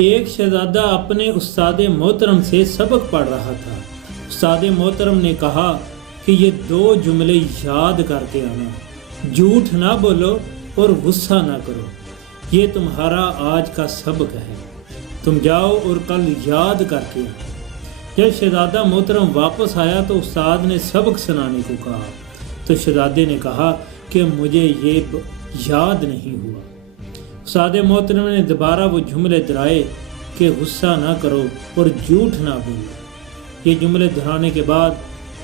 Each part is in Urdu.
ایک شہزادہ اپنے استاد محترم سے سبق پڑھ رہا تھا۔ استاد محترم نے کہا کہ یہ 2 جملے یاد کر کے آنا، جھوٹ نہ بولو اور غصہ نہ کرو، یہ تمہارا آج کا سبق ہے، تم جاؤ اور کل یاد کر کے آنا۔ جب شہزادہ محترم واپس آیا تو استاد نے سبق سنانے کو کہا تو شہزادے نے کہا کہ مجھے یہ یاد نہیں ہوا۔ استاد محترم نے دوبارہ وہ جملے دہرائے کہ غصہ نہ کرو اور جھوٹ نہ بولو۔ یہ جملے دہرانے کے بعد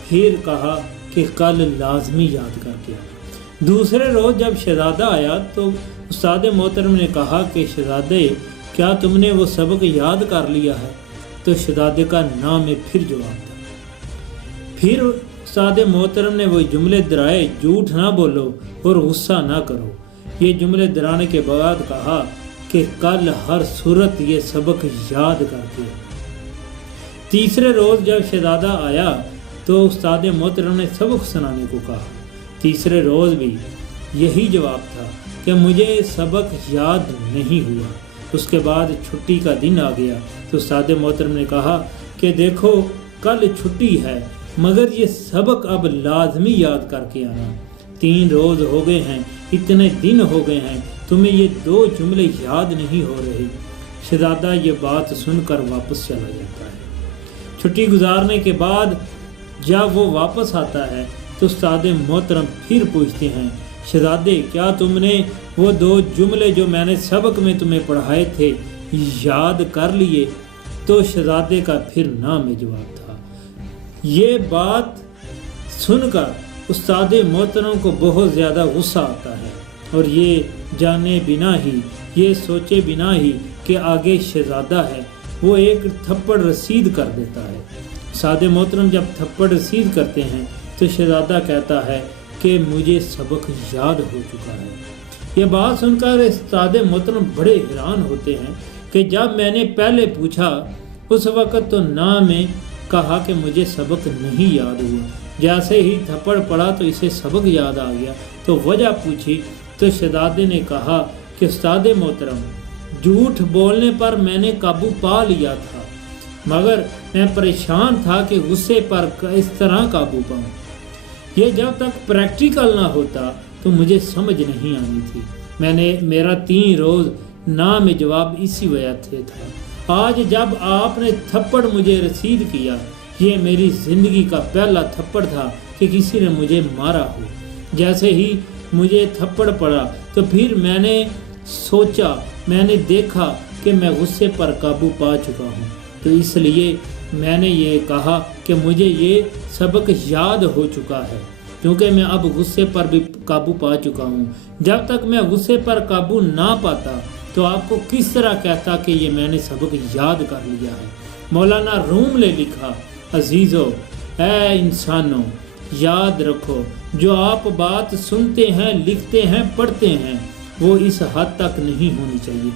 پھر کہا کہ کل لازمی یاد کر کے آنا۔ دوسرے روز جب شہزادہ آیا تو استاد محترم نے کہا کہ شہزادے، کیا تم نے وہ سبق یاد کر لیا ہے؟ تو شہزادے کا نام میں پھر جواب تھا۔ پھر استاد محترم نے وہ جملے دہرائے، جھوٹ نہ بولو اور غصہ نہ کرو۔ یہ جملے دہرانے کے بعد کہا کہ کل ہر صورت یہ سبق یاد کر کے آنا۔ تیسرے روز جب شہزادہ آیا تو استاد محترم نے سبق سنانے کو کہا۔ تیسرے روز بھی یہی جواب تھا کہ مجھے سبق یاد نہیں ہوا۔ اس کے بعد چھٹی کا دن آ گیا تو استاد محترم نے کہا کہ دیکھو کل چھٹی ہے مگر یہ سبق اب لازمی یاد کر کے آنا۔ 3 روز ہو گئے ہیں، اتنے دن ہو گئے ہیں، تمہیں یہ 2 جملے یاد نہیں ہو رہے۔ شہزادہ یہ بات سن کر واپس چلا جاتا ہے۔ چھٹی گزارنے کے بعد جب وہ واپس آتا ہے تو استاد محترم پھر پوچھتے ہیں، شہزادے کیا تم نے وہ 2 جملے جو میں نے سبق میں تمہیں پڑھائے تھے یاد کر لیے؟ تو شہزادے کا پھر نام میں جواب تھا۔ یہ بات سن کر استاد محترم کو بہت زیادہ غصہ آتا ہے اور یہ جانے بنا ہی، یہ سوچے بنا ہی کہ آگے شہزادہ ہے، وہ ایک تھپڑ رسید کر دیتا ہے۔ استاد محترم جب تھپڑ رسید کرتے ہیں تو شہزادہ کہتا ہے کہ مجھے سبق یاد ہو چکا ہے۔ یہ بات سن کر استاد محترم بڑے حیران ہوتے ہیں کہ جب میں نے پہلے پوچھا اس وقت تو نہ میں کہا کہ مجھے سبق نہیں یاد ہوا، جیسے ہی تھپڑ پڑا تو اسے سبق یاد آ گیا، تو وجہ پوچھی تو شہزادے نے کہا کہ استاد محترم جھوٹ بولنے پر میں نے قابو پا لیا تھا مگر میں پریشان تھا کہ غصے پر اس طرح قابو پاؤں، یہ جب تک پریکٹیکل نہ ہوتا تو مجھے سمجھ نہیں آنی تھی۔ میرا 3 روز نہ میں جواب اسی وجہ سے تھا۔ آج جب آپ نے تھپڑ مجھے رسید کیا، یہ میری زندگی کا پہلا تھپڑ تھا کہ کسی نے مجھے مارا ہو۔ جیسے ہی مجھے تھپڑ پڑا تو پھر میں نے سوچا، میں نے دیکھا کہ میں غصے پر قابو پا چکا ہوں، تو اس لیے میں نے یہ کہا کہ مجھے یہ سبق یاد ہو چکا ہے کیونکہ میں اب غصے پر بھی قابو پا چکا ہوں۔ جب تک میں غصے پر قابو نہ پاتا تو آپ کو کس طرح کہتا کہ یہ میں نے سبق یاد کر لیا ہے۔ مولانا روم نے لکھا، عزیزو اے انسانوں، یاد رکھو جو آپ بات سنتے ہیں، لکھتے ہیں، پڑھتے ہیں وہ اس حد تک نہیں ہونی چاہیے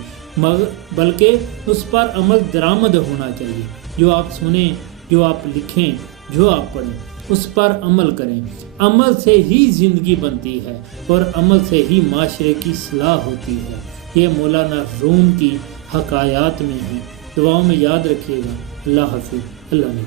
بلکہ اس پر عمل درآمد ہونا چاہیے۔ جو آپ سنیں، جو آپ لکھیں، جو آپ پڑھیں اس پر عمل کریں۔ عمل سے ہی زندگی بنتی ہے اور عمل سے ہی معاشرے کی اصلاح ہوتی ہے۔ یہ مولانا روم کی حکایات میں ہیں۔ دعاؤں میں یاد رکھیے گا۔ اللہ حافظ، اللہ نے